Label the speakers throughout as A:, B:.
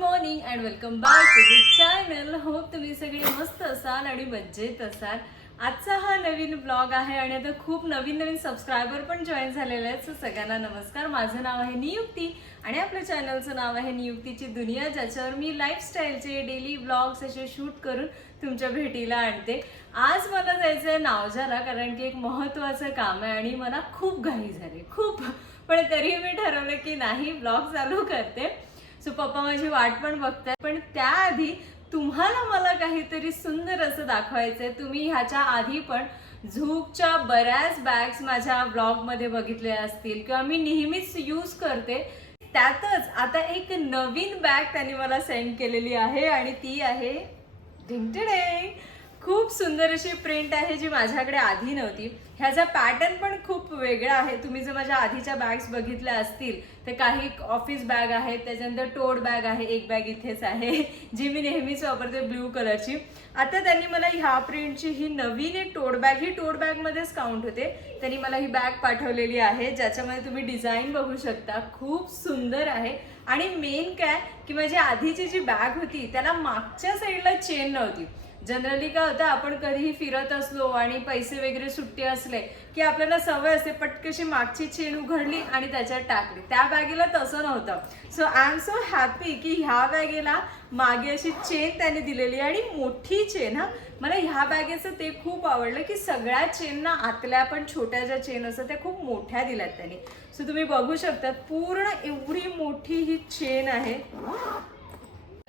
A: Morning and welcome back to good channel hope तुम्ही सगळे मस्त असाल आणि मज्जेत असाल. आजचा हा नवीन ब्लॉग आहे आणि आता खूप नवीन नवीन सबस्क्रायबर पण जॉईन झालेले आहेत. सो सगळ्यांना नमस्कार. माझं नाव आहे नियुक्ती आणि आपल्या चॅनलचं नाव आहे नियुक्तीची दुनिया ज्याच्यावर मी लाईफस्टाईलचे डेली ब्लॉग्स असे शूट करून तुमच्या भेटीला आणते. आज मला जायचं आहे नावजाला कारण की एक महत्त्वाचं काम आहे आणि मला खूप घाई झाली. खूप. पण तरीही मी ठरवलं की नाही ब्लॉग चालू करते. सो पप्पा माझी वाट पण बघताय पण त्याआधी तुम्हाला मला काहीतरी सुंदर असं दाखवायचंय. तुम्ही ह्याच्या आधी पण झूकच्या बऱ्याच बॅग्स माझ्या ब्लॉगमध्ये बघितल्या असतील किंवा मी नेहमीच यूज करते. त्यातच आता एक नवीन बॅग त्यांनी मला सेंड केलेली आहे आणि ती आहे ढिंटडे खूप सुंदर अशी प्रिंट आहे जी माझ्याकडे आधी नव्हती. ह्याचा पॅटर्न पण खूप वेगळा आहे. तुम्ही जर माझ्या आधीच्या बॅग्स बघितल्या असतील तर काही ऑफिस बॅग आहेत त्याच्यानंतर टोड बॅग आहे एक बॅग इथेच आहे जी मी नेहमीच वापरते ब्ल्यू कलरची आता त्यांनी मला ह्या प्रिंटची ही नवीन एक टोड बॅग ही टोड बॅगमध्येच काउंट होते. त्यांनी मला ही बॅग पाठवलेली आहे ज्याच्यामध्ये तुम्ही डिझाईन बघू शकता. खूप सुंदर आहे. आणि मेन काय की माझी आधीची जी बॅग होती त्याला मागच्या साईडला चेन नव्हती. जनरली काय होतं आपण कधीही फिरत असलो आणि पैसे वगैरे सुट्टे असले की आपल्याला सवय असते पटकशी मागची चेन उघडली आणि त्याच्यात टाकली. त्या बॅगेला तसं नव्हतं. So I am so happy की ह्या बॅगेला मागे अशी चेन त्याने दिलेली आणि मोठी चेन हा. मला ह्या बॅगेचं ते खूप आवडलं की सगळ्या चेनना आतल्या पण छोट्या ज्या चेन असतात त्या खूप मोठ्या दिल्यात त्यांनी. सो तुम्ही बघू शकता पूर्ण एवढी मोठी ही चेन आहे.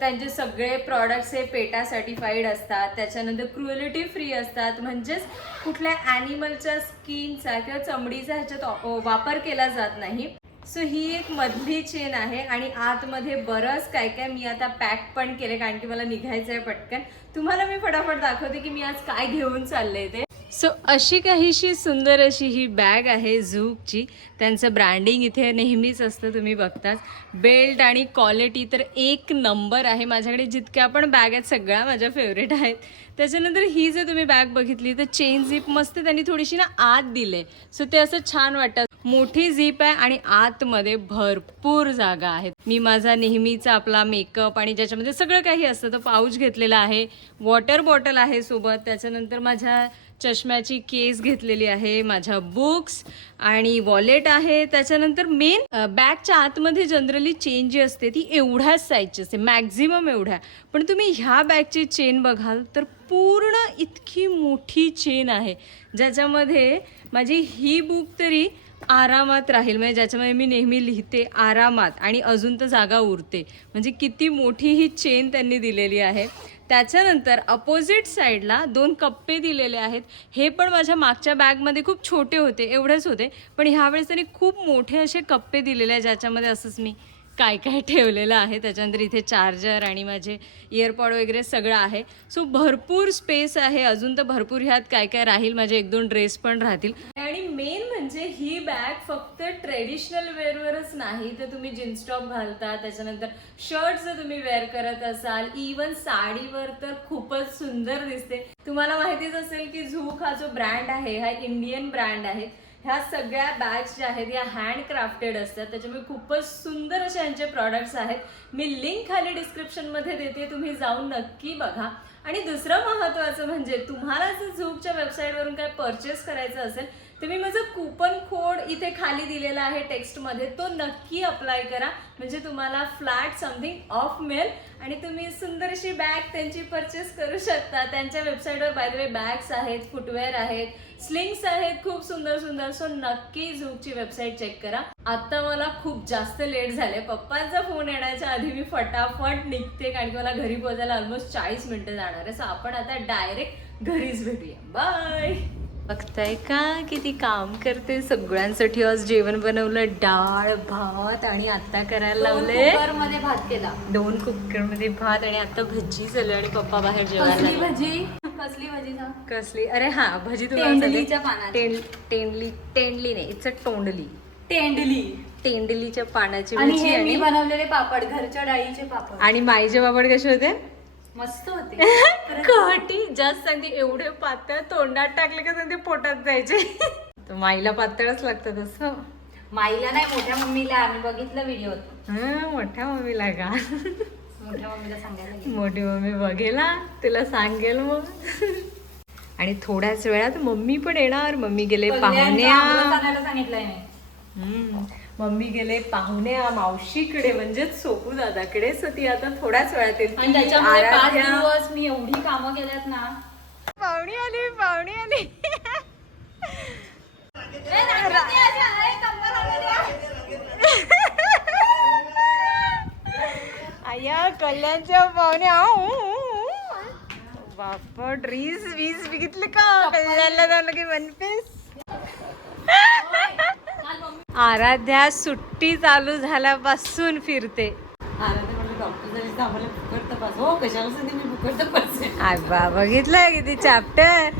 A: त्यांचे सगळे प्रॉडक्ट्स हे पेटा सर्टिफाईड असतात. त्याच्यानंतर क्रुएलिटी फ्री असतात. म्हणजेच कुठल्या ॲनिमलच्या स्किनचा किंवा चमडीचा ह्याच्यात वापर केला जात नाही. सो ही एक मधली चेन आहे आणि आतमध्ये बरंच काय काय मी आता पॅक पण केले कारण की मला निघायचं आहे पटकन. तुम्हाला मी फटाफट दाखवते की मी आज काय घेऊन चालले ते. सो अशी काहीशी सुंदर अशी ही बॅग आहे झूकची त्यांचं ब्रँडिंग इथे नेहमीच असतं तुम्ही बघताच. बेल्ट आणि क्वालिटी तर एक नंबर आहे माझ्याकडे. जितक्या पण बॅग आहेत सगळ्या माझ्या फेवरेट आहेत. त्याच्यानंतर ही जर तुम्ही बॅग बघितली तर चेन झीप मस्त त्यांनी थोडीशी ना आत दिले. सो ते असं छान वाटतं. मोठी झीप आहे आणि आतमध्ये भरपूर जागा आहे मी माझा नेहमीचा आपला मेकअप आणि ज्याच्यामध्ये सगळं काही असतं तो पाऊच घेतलेला आहे. वॉटर बॉटल आहे सोबत. त्याच्यानंतर माझ्या चष्म्याची केस घेतलेली आहे माझ्या बुक्स आणि वॉलेट आहे. त्याच्यानंतर मेन बॅगच्या आतमध्ये जनरली चेन जी असते ती एवढ्याच साईजची असते. मॅक्झिमम एवढ्या. पण तुम्ही ह्या बॅगची चेन बघाल तर पूर्ण इतकी मोठी चेन आहे. ज्याच्यामध्ये माझी ही बुक तरी आरामात राहील. म्हणजे ज्याच्यामध्ये मी नेहमी लिहिते आरामात आणि अजून तर जागा उरते. म्हणजे किती मोठी ही चेन त्यांनी दिलेली आहे. त्याच्यानंतर अपोजिट साईडला दोन कप्पे दिलेले आहेत. हे पण माझ्या मागच्या बॅगमध्ये खूप छोटे होते एवढेच होते. पण ह्यावेळेस त्यांनी खूप मोठे असे कप्पे दिलेले आहेत ज्याच्यामध्ये असंच मी काय काय ठेवलेलं आहे त्याच्यानंतर इथे चार्जर आणि माझे इयरपॉड वगैरे सगळं आहे. सो भरपूर स्पेस आहे. अजून तर भरपूर ह्यात काय काय राहील माझे एक दोन ड्रेस पण राहतील. आणि मेन म्हणजे ही बॅग फक्त ट्रेडिशनल वेअरवरच नाही तर तुम्ही जीन्स टॉप घालता त्याच्यानंतर शर्ट जर तुम्ही वेअर करत असाल इवन साडीवर तर खूपच सुंदर दिसते. तुम्हाला माहितीच असेल की झूक हा जो ब्रँड आहे हा इंडियन ब्रँड आहे. ह्या सगळ्या बॅग्स ज्या आहेत या हँडक्राफ्टेड असतात. त्याच्यामुळे खूपच सुंदर असे यांचे प्रॉडक्ट्स आहेत. मी लिंक खाली डिस्क्रिप्शनमध्ये देते तुम्ही जाऊन नक्की बघा. आणि दुसरं महत्त्वाचं म्हणजे तुम्हाला जर झूकच्या वेबसाईटवरून काय परचेस करायचं असेल तुम्ही माझं कुपन कोड इथे खाली दिलेला आहे टेक्स्टमध्ये तो नक्की अप्लाय करा. म्हणजे तुम्हाला फ्लॅट समथिंग ऑफ मिळेल. आणि तुम्ही सुंदर अशी बॅग त्यांची परचेस करू शकता. त्यांच्या वेबसाईटवर बाय द वे बॅग्स आहेत फुटवेअर आहेत स्लिंग्स आहेत खूप सुंदर सुंदर. सो नक्की झूकची वेबसाईट चेक करा. आता मला खूप जास्त लेट झाले. पप्पांचा फोन येण्याच्या आधी मी फटाफट निघते कारण की मला घरी पोहोचायला ऑलमोस्ट चाळीस मिनटं जाणार आहे. सो आपण आता डायरेक्ट घरीच भेटूया. बाय बघताय का? किती काम करते. सगळ्यांसाठी आज जेवण बनवलं. डाळ भात आणि आता करायला लावले
B: मध्ये भात केला.
A: दोन कुकरमध्ये भात आणि आता भजी झाली आणि पप्पा बाहेर जेवायला
B: भजी? कसली भजी
A: कसली? अरे हा भजी तुला तेंडली तेंडली नाही इट्स अ तोंडली.
B: तेंडली.
A: तेंडलीच्या पानाची भजी
B: मी
A: आणि
B: बनवलेले पापड घरच्या डाळीचे पापड.
A: आणि माईचे पापड कसे होते?
B: मस्त होते.
A: कटी जास्त सांगते एवढे पातळ तोंडात टाकले का सांगते पोटात जायचे. तर माईला पातळच लागतं तसं
B: माईला नाही मोठ्या मम्मीला. आम्ही बघितलं व्हिडिओ
A: हा मोठ्या मम्मीला का?
B: मोठ्या मम्मीला सांगायला गेले.
A: मोठी मम्मी बघेल तुला सांगेल मग. आणि थोड्याच वेळात मम्मी पण येणार. मम्मी गेले
B: कल्याणचं
A: पाहुण्या.
B: सांगितलंय मी.
A: हम्म. मम्मी गेले पाहुण्या मावशीकडे म्हणजेच सोपू दादाकडे. सो ती आता थोड्याच वेळात येईल.
B: आणि त्याच्यामुळे पाच दिवस मी एवढी कामं केल्यात ना.
A: पाहुणी आली पाहुणी आली. आया कल्याणच्या पाहुण्या बाप ड्रीस वीस बघितले का? कल्याणला जाऊन की वन पीस. आराध्या सुट्टी चालू झाल्यापासून फिरते. आय बा बघितलं किती चॅप्टर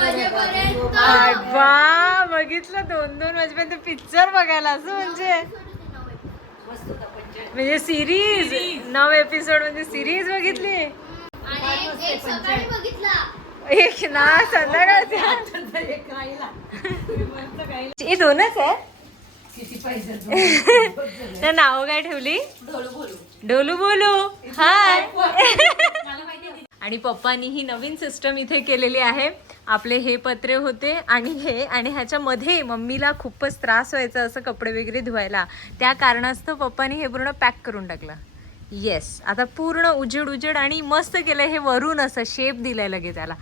A: आय बा बघितलं दोन दोन वाजेपर्यंत पिक्चर बघायला असं म्हणजे? म्हणजे सिरीज नऊ एपिसोड म्हणजे सिरीज बघितली? एक ना संध्याकाळच्या हे दोनच आहे तर नाव काय ठेवली? डोलू बोलू. हाय. आणि पप्पानी ही नवीन सिस्टम इथे केलेली आहे. आपले हे पत्रे होते आणि हे आणि ह्याच्यामध्ये मम्मीला खूपच त्रास व्हायचा असं कपडे वगैरे धुवायला. त्या कारणास्तव पप्पानी हे पूर्ण पॅक करून टाकलं. येस आता पूर्ण उजेड उजेड आणि मस्त केलं हे वरून असं शेप दिलाय लगे त्याला.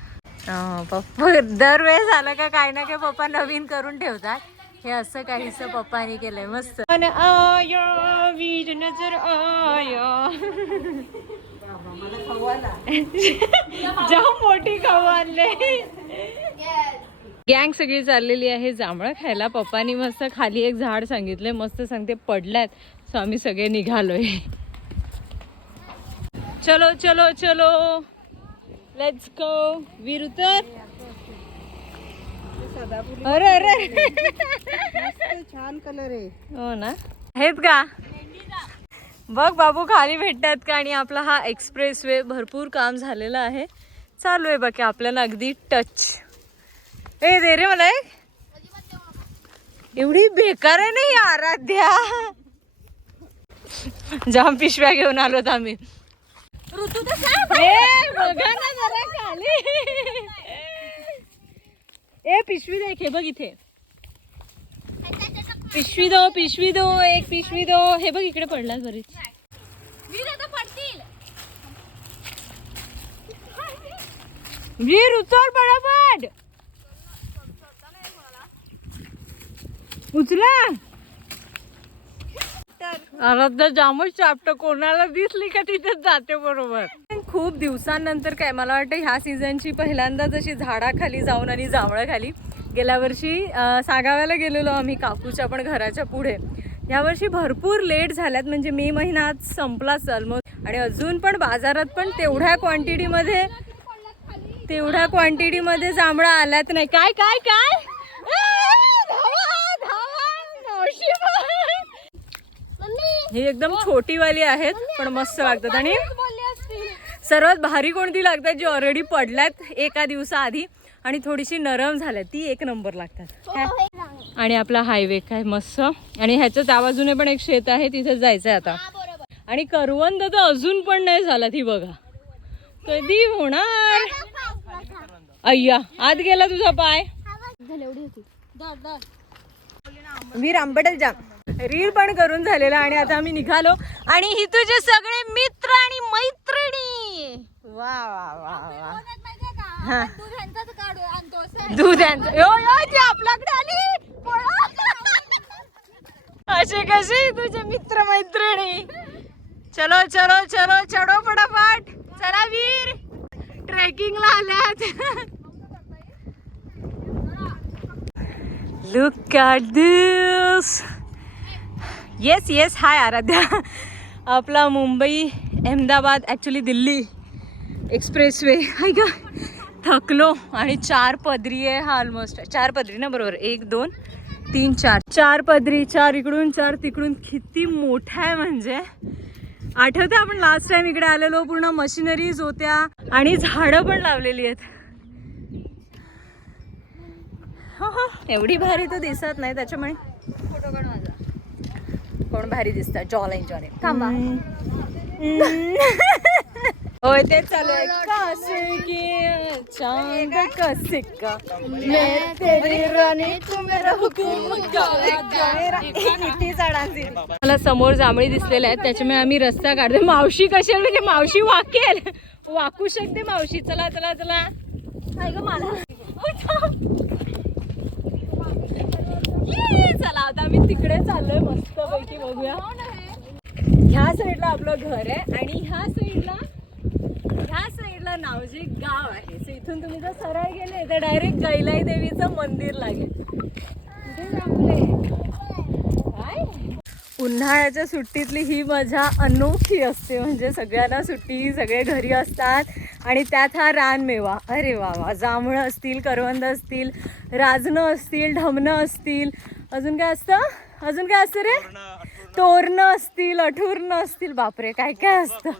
A: पप्पा दरवेळेस आलं का काय ना काय पप्पा नवीन करून ठेवतात. हे असं काहीच पप्पानी केलंय मस्त. वीर नजर जाऊ मोठी खाऊ आणले गँग सगळी चाललेली आहे जांभळं खायला. पप्पानी मस्त खाली एक झाड सांगितलंय मस्त सांगते पडल्यात. सो आम्ही सगळे निघालोय. चलो चलो चलो. लेट्स गो वीर उतर अरे अरे.
C: छान कलर आहे
A: हो ना? आहेत का? बघ बाबू खाली भेटतात का? आणि आपला हा एक्सप्रेस वे भरपूर काम झालेला आहे. चालू आहे बाकी आपल्याला अगदी टच ए दे रे मला एक. एवढी बेकार आहे नाही आराध्या. जाम पिशव्या घेऊन आलोत आम्ही. ए, बघा ना जरा खाली ए पिशवी दे हे बघ इथे. पिशवी दो पिशवी दो एक पिशवी दो. हे बघ इकडे पडलास बरीच. वीर उचल पड़ापट उचला. आराध्या जामच चापट कोणाला दिसली का तिथेच जाते बरोबर? खूप दिवसांनंतर काय मला वाटतं ह्या सीझनची पहिल्यांदाच अशी झाडाखाली जाऊन आणि जांभळं खाली गेल्या वर्षी सागाव्याला गेलेलो आम्ही काकूच्या पण घराच्या पुढे. यावर्षी भरपूर लेट झाल्यात म्हणजे मे महिना आज संपलाच ऑलमोस्ट आणि अजून पण बाजारात पण तेवढ्या क्वांटिटीमध्ये तेवढ्या क्वांटिटीमध्ये जांभळं आल्यात नाही. काय काय काय? धावा, धावा. ही एकदम छोटीवाली आहेत पण मस्त लागतात. आणि सर्वात भारी कोणती लागतात जी ऑलरेडी पडल्यात एका दिवसाआधी? आणि थोडीशी नरम झाल्यात ती एक नंबर लागतात? आणि आपला हायवे काय मस्त. आणि ह्याच्या त्या बाजूने पण एक शेत आहे तिथे जायचंय आता. आणि करवंद तर अजून पण नाही झाला ती बघा. कधी होणार? अय्या आत गेला तुझा पाय. वीर आंबटच जाम रील पण करून झालेला आणि आता आम्ही निघालो. आणि ही तुझे सगळे मित्र आणि मैत्रिणी. वा वा वा वा. हा. दूध यांचं यो यो ती आपल्याकडे आली. पळा. असे कसे तुझे मित्र मैत्रिणी? चलो चलो चलो चढो फटाफट. चला वीर. ट्रेकिंगला आल्यात. Look at this yes yes hi Aaradhya आपला Mumbai Ahmedabad actually Delhi expressway हाय का थकलो आणि चार पदरी आहे हा ऑलमोस्ट चार पदरी ना बरोबर. एक दोन तीन चार. चार पदरी चार इकडून चार तिकडून. किती मोठा आहे म्हणजे. आठवतं आपण लास्ट टाइम इकडे आलेलो पूर्ण मशिनरीज होत्या आणि झाडं पण लावलेली आहेत. हो, हो. एवढी भारी तर दिसत नाही त्याच्यामुळे.
B: फोटो काढ माझा
A: कोण भारी दिसतात जॉल एन्जॉय थांबा होय ते चालू आहे. कासे की चांद का सिक्का मैं तेरी रानी तू मेरा हुकूम का किती झाडांची मला समोर जांभळी दिसलेल्या आहेत. त्याच्यामुळे आम्ही रस्ता काढतो मावशी कशी आहे? म्हणजे मावशी वाकेल. वाकू शकते मावशी. चला चला चला. मला. चला आता आम्ही तिकडे चाललोय मस्त पैकी बघूया. ह्या साईडला आपलं घर आहे आणि ह्या साईडला ह्या साईडला नावजे गाव आहे. सो इथून तुम्ही जर सरळ गेले तर डायरेक्ट गैलाई देवीचं मंदिर लागेल. कुठे? काय? उन्हाळ्याच्या सुट्टीतली ही मजा अनोखी असते. म्हणजे सगळ्यांना सुट्टी सगळे घरी असतात. आणि त्यात हा रानमेवा. अरे वा वा. जांभळं असतील करवंद असतील राजणं असतील ढमणं असतील. अजून काय असतं? अजून काय असतं रे? तोरणं असतील अठुरणं असतील. बापरे काय काय असतं?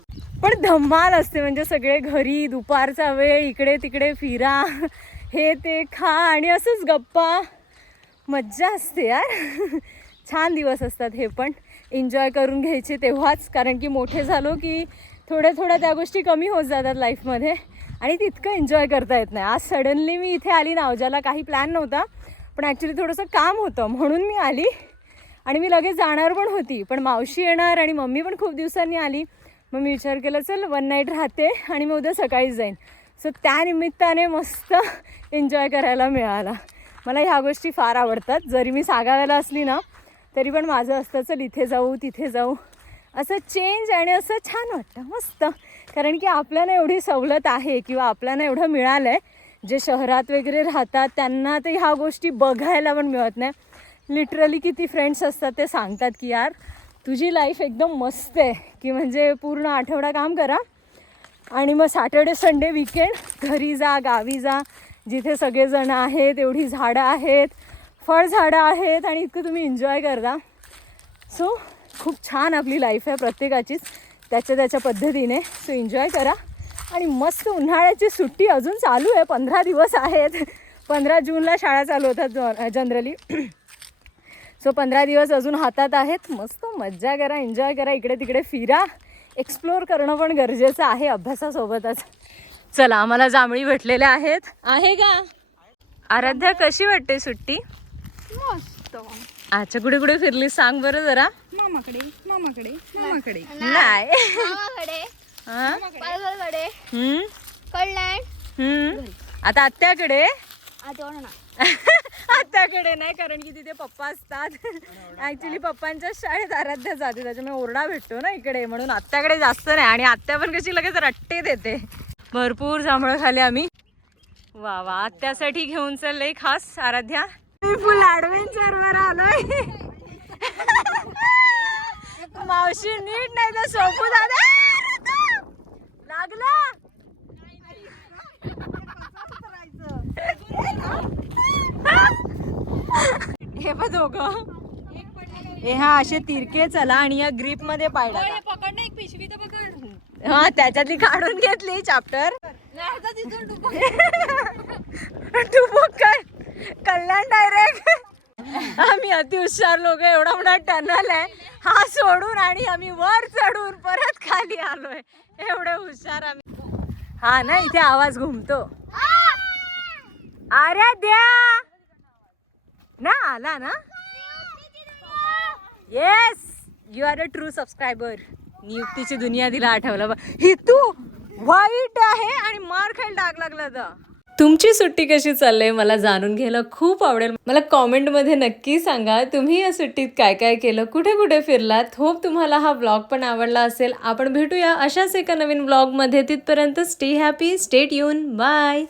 A: पण धमाल असते. म्हणजे सगळे घरी दुपारचा वेळ इकडे तिकडे फिरा. हे ते खा आणि असंच गप्पा. मज्जा असते यार. छान दिवस असतात हे पण. एन्जॉय करून घ्यायचे तेव्हाच. कारण की मोठे झालो की थोड्या थोड्या त्या गोष्टी कमी होत जातात लाईफमध्ये आणि तितकं एन्जॉय करता येत नाही. आज सडनली मी इथे आली नावजाला काही प्लॅन नव्हता. पण ॲक्च्युली थोडंसं काम होतं. म्हणून मी आली. आणि मी लगेच जाणार पण होती. पण मावशी येणार आणि मम्मी पण खूप दिवसांनी आली. मग मी विचार केला चल वन नाईट राहते आणि मी उद्या सकाळीच जाईन. सो त्यानिमित्ताने मस्त एन्जॉय करायला मिळाला. मला ह्या गोष्टी फार आवडतात. जरी मी सागाव्याला असली ना तरी पण माझं असतं चल इथे जाऊ तिथे जाऊ. असं चेंज आणि असं छान वाटतं मस्त. कारण की आपल्याला एवढी सवलत आहे किंवा आपल्याला एवढं मिळालं आहे जे शहरात वगैरे राहतात त्यांना तर ह्या गोष्टी बघायला पण मिळत नाही. लिटरली किती फ्रेंड्स असतात ते सांगतात की यार तुझी लाईफ एकदम मस्त आहे. की म्हणजे पूर्ण आठवडा काम करा. आणि मग सॅटर्डे संडे विकेंड घरी जा गावी जा. जिथे सगळेजण आहेत एवढी झाडं आहेत. फळझाडं आहेत आणि इतकं तुम्ही एन्जॉय करता. सो खूप छान आपली लाईफ आहे प्रत्येकाचीच. त्याच्या त्याच्या पद्धतीने. सो एन्जॉय करा. आणि मस्त उन्हाळ्याची सुट्टी अजून चालू आहे. पंधरा दिवस आहेत. पंधरा जूनला शाळा चालू होतात जनरली सो पंधरा दिवस अजून हातात आहेत. मस्त मज्जा करा एन्जॉय करा इकडे तिकडे फिरा. एक्सप्लोअर करणं पण गरजेचं आहे अभ्यासासोबतच. चला आम्हाला जांभळी भेटलेल्या आहेत. आहे का? आराध्या कशी वाटते सुट्टी?
C: मस्त.
A: अच्छा कुठे कुठे फिरली. सांग बरं जरा.
C: मामाकडे मामाकडे मामाकडे.
A: नाही. हा?
D: पालघरकडे
A: हम्म? हम्म? आता आत्याकडे.
D: आता ना
A: आत्याकडे नाही कारण की तिथे पप्पा असतात. ऍक्च्युली पप्पांच्या शाळेत आराध्या जाते. त्याच्यामुळे ओरडा भेटतो ना इकडे. म्हणून आत्याकडे जास्त नाही. आणि आत्या पण कशी लगेच रट्टे देते. भरपूर जांभळं खाली आम्ही. वा वा. आत्यासाठी घेऊन चाललंय खास आराध्या. फुल ऍडव्हेंचर वर आलोय. मावशी नीट नाही तर सोपू दादा. लागला. हे बघ दोघं. हे हा असे तिरके चला आणि या ग्रीपमध्ये पाय टाका.
B: पकड ना एक पिशवी तर पकड.
A: हा त्याच्यातली काढून घेतली चॅप्टर डुबुक काय. कल्याण डायरेक्ट आम्ही अतिहुशार लोक एवढा मोठा टनल आहे. हा सोडून आणि आम्ही वर चढून परत खाली आलोय. एवढे हुशार आम्ही. हा ना इथे आवाज घुमतो. अरे द्या. ना आला ना? Yes you are a true subscriber नियुक्तीची दुनिया तिला आठवलं बा ही तू वाईट आहे आणि मार खायला डाग लागला तर. तुमची सुट्टी कशी चाललंय? मला जाणून घ्यायला खूप आवडेल. मला कॉमेंटमध्ये नक्की सांगा तुम्ही या सुट्टीत काय काय केलं? कुठे कुठे फिरलात? होप तुम्हाला हा ब्लॉग पण आवडला असेल. आपण भेटूया अशाच एका नवीन ब्लॉगमध्ये. तिथपर्यंत स्टे हॅपी स्टेट येऊन बाय!